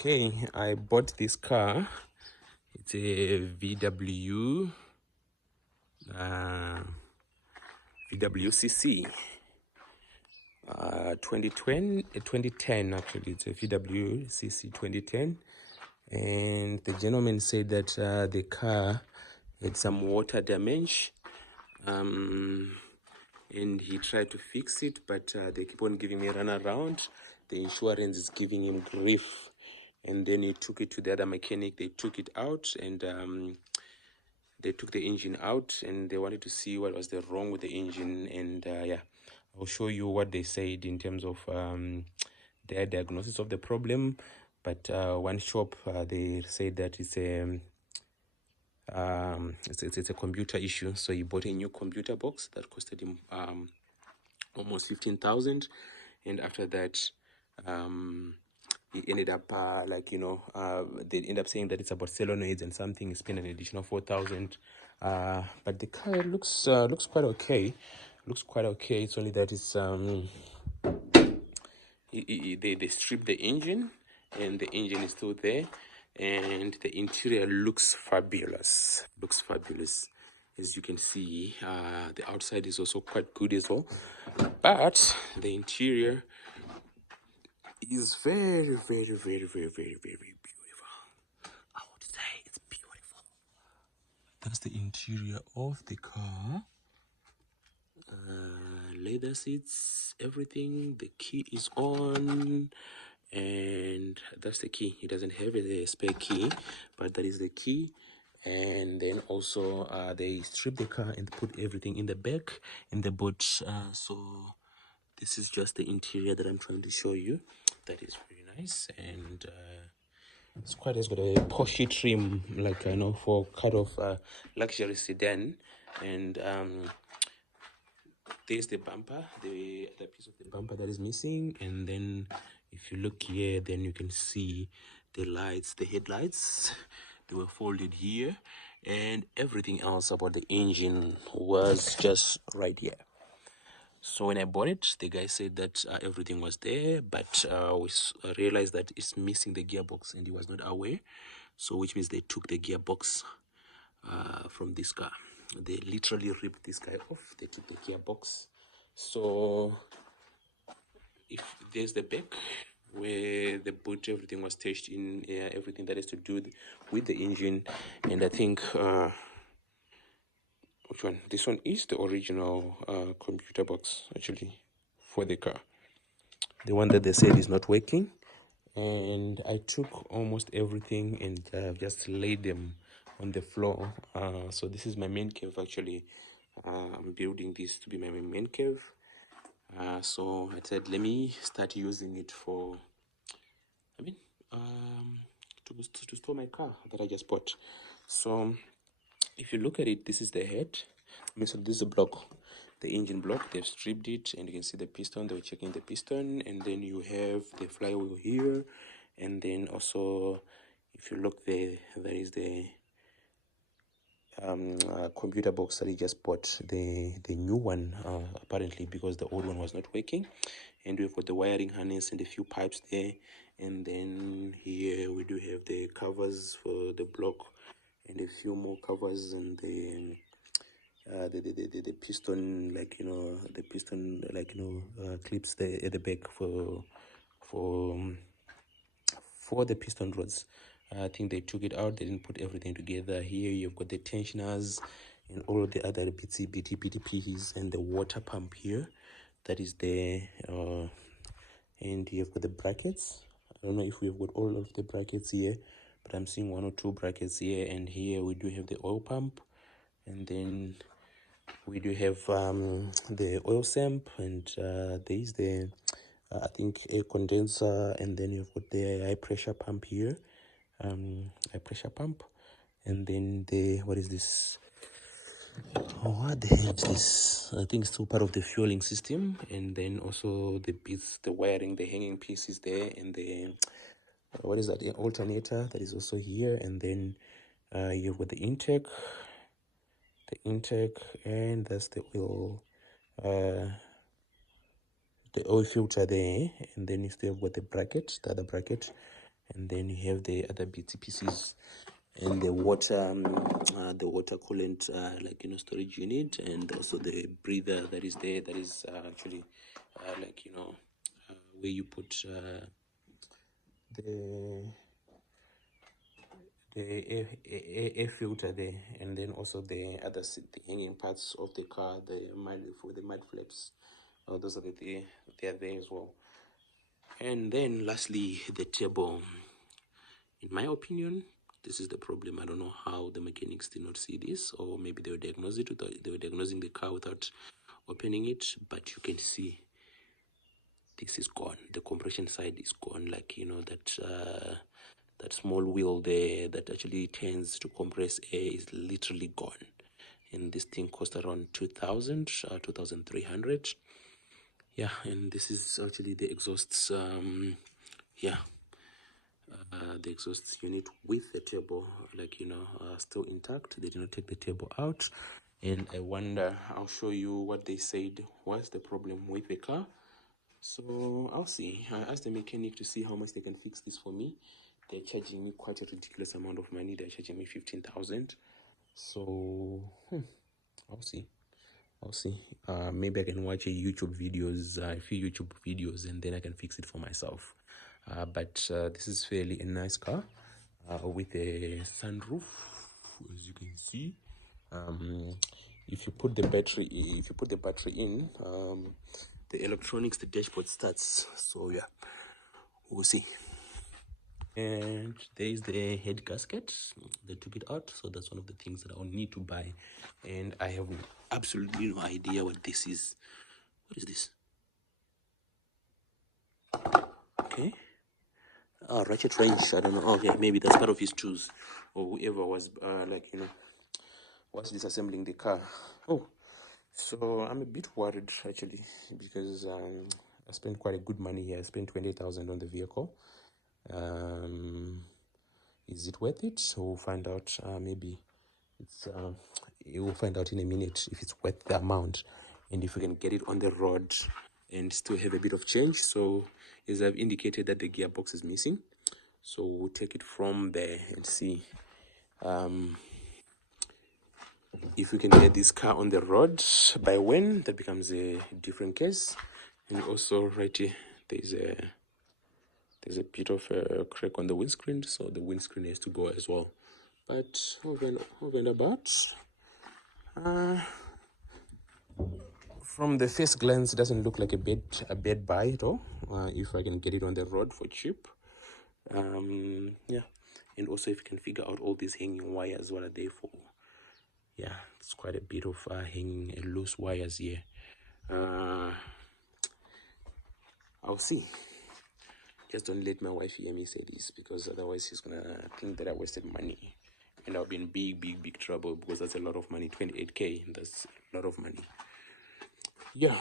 Okay, I bought this car. It's a VW VWCC 2010 actually. It's a VWCC 2010, and the gentleman said that the car had some water damage, and he tried to fix it, but they keep on giving me a run around. The insurance is giving him grief, and then he took it to the other mechanic. They took it out, and they took the engine out, and they wanted to see what was the wrong with the engine. And yeah, I'll show you what they said in terms of their diagnosis of the problem. But one shop, they said that it's a computer issue. So he bought a new computer box that costed him almost 15,000, and after that he ended up they end up saying that it's about solenoids and something. He spent an additional 4,000, but the car looks quite okay. It's only that it's they stripped the engine, and the engine is still there, and the interior looks fabulous. As you can see. The outside is also quite good as well, but the interior is very, very, very, very, very, very beautiful. I would say it's beautiful. That's the interior of the car. Leather seats, everything. The key is on, and that's the key. He doesn't have a spare key, but that is the key. And then also they strip the car and put everything in the back, in the boot. So this is just the interior that I'm trying to show you. That is very nice, and it's got a Porsche trim, like I know, for kind of luxury sedan. And there's the bumper, the piece of the bumper that is missing. And then if you look here, then you can see the lights, the headlights. They were folded here, and everything else about the engine was just right here. So when I bought it, the guy said that everything was there, but we realized that it's missing the gearbox, and he was not aware. So which means they took the gearbox from this car. They literally ripped this guy off. They took the gearbox. So if there's the back where the boot, everything was staged in, everything that has to do with the engine. And I think which one? This one is the original computer box actually for the car. The one that they said is not working. And I took almost everything and just laid them on the floor. So this is my main cave actually. I'm building this to be my main cave. So I said, let me start using it for, to store my car that I just bought. So if you look at it, this is the head. So this is a block, the engine block. They've stripped it, and you can see the piston. They were checking the piston, and then you have the flywheel here, and then also, if you look there, there is the computer box that he just bought, the new one, apparently, because the old one was not working. And we've got the wiring harness and a few pipes there. And then here we do have the covers for the block, and a few more covers, and the piston, the piston, clips at the back for the piston rods. I think they took it out. They didn't put everything together. Here you've got the tensioners and all of the other bitty pieces, and the water pump here that is there. And you've got the brackets. I don't know if we've got all of the brackets here, but I'm seeing one or two brackets here. And here we do have the oil pump, and then we do have the oil sump, and there's the I think air condenser, and then you've got the high pressure pump here, high pressure pump. And then what is this? What the hell is this? I think it's still part of the fueling system. And then also the bits, the wiring, the hanging pieces there, and the what is that? The alternator that is also here. And then you've got the intake, and that's the oil filter there. And then you still have got the bracket, the other bracket, and then you have the other bitsy pieces, and the water coolant, like, you know, storage unit, and also the breather that is there, that is actually like, you know, where you put the air filter there, and then also the other the hanging parts of the car, the mud flaps. Those are they are there as well. And then lastly, the turbo. In my opinion, this is the problem. I don't know how the mechanics did not see this, or maybe they were diagnosing the car without opening it. But you can see this is gone. The compression side is gone. Like, you know, that small wheel there that actually tends to compress air is literally gone. And this thing cost around 2,000, 2,300. Yeah, and this is actually the exhausts. Yeah, the exhaust unit with the turbo, like, you know, still intact. They did not take the turbo out. And I wonder, I'll show you what they said was the problem with the car. So I'll see. I asked the mechanic to see how much they can fix this for me. They're charging me quite a ridiculous amount of money. They're charging me 15,000. So I'll see. I'll see. Maybe I can watch a few YouTube videos, and then I can fix it for myself. But this is fairly a nice car with a sunroof, as you can see. If you put the battery in, the electronics, the dashboard starts. So yeah, we'll see. And there is the head gasket. They took it out, so that's one of the things that I'll need to buy. And I have absolutely no idea what this is. What is this? Okay. Ratchet wrench. I don't know. Okay, maybe that's part of his tools, or whoever was like, you know, was disassembling the car. Oh, so I'm a bit worried actually, because I spent quite a good money here. I spent 20,000 on the vehicle. Is it worth it? We'll find out. Maybe it's you'll find out in a minute if it's worth the amount, and if we can get it on the road and still have a bit of change. So as I've indicated that the gearbox is missing, so we'll take it from there and see if we can get this car on the road. By when, that becomes a different case. And also right here, there's a bit of a crack on the windscreen, so the windscreen has to go as well. But over and about, from the first glance, it doesn't look like a bad buy at all. If I can get it on the road for cheap, yeah. And also, if you can figure out all these hanging wires, what are they for? Yeah, it's quite a bit of hanging loose wires here. I'll see. Just don't let my wife hear me say this, because otherwise she's gonna think that I wasted money, and I'll be in big trouble, because that's a lot of money. 28K, that's a lot of money. Yeah.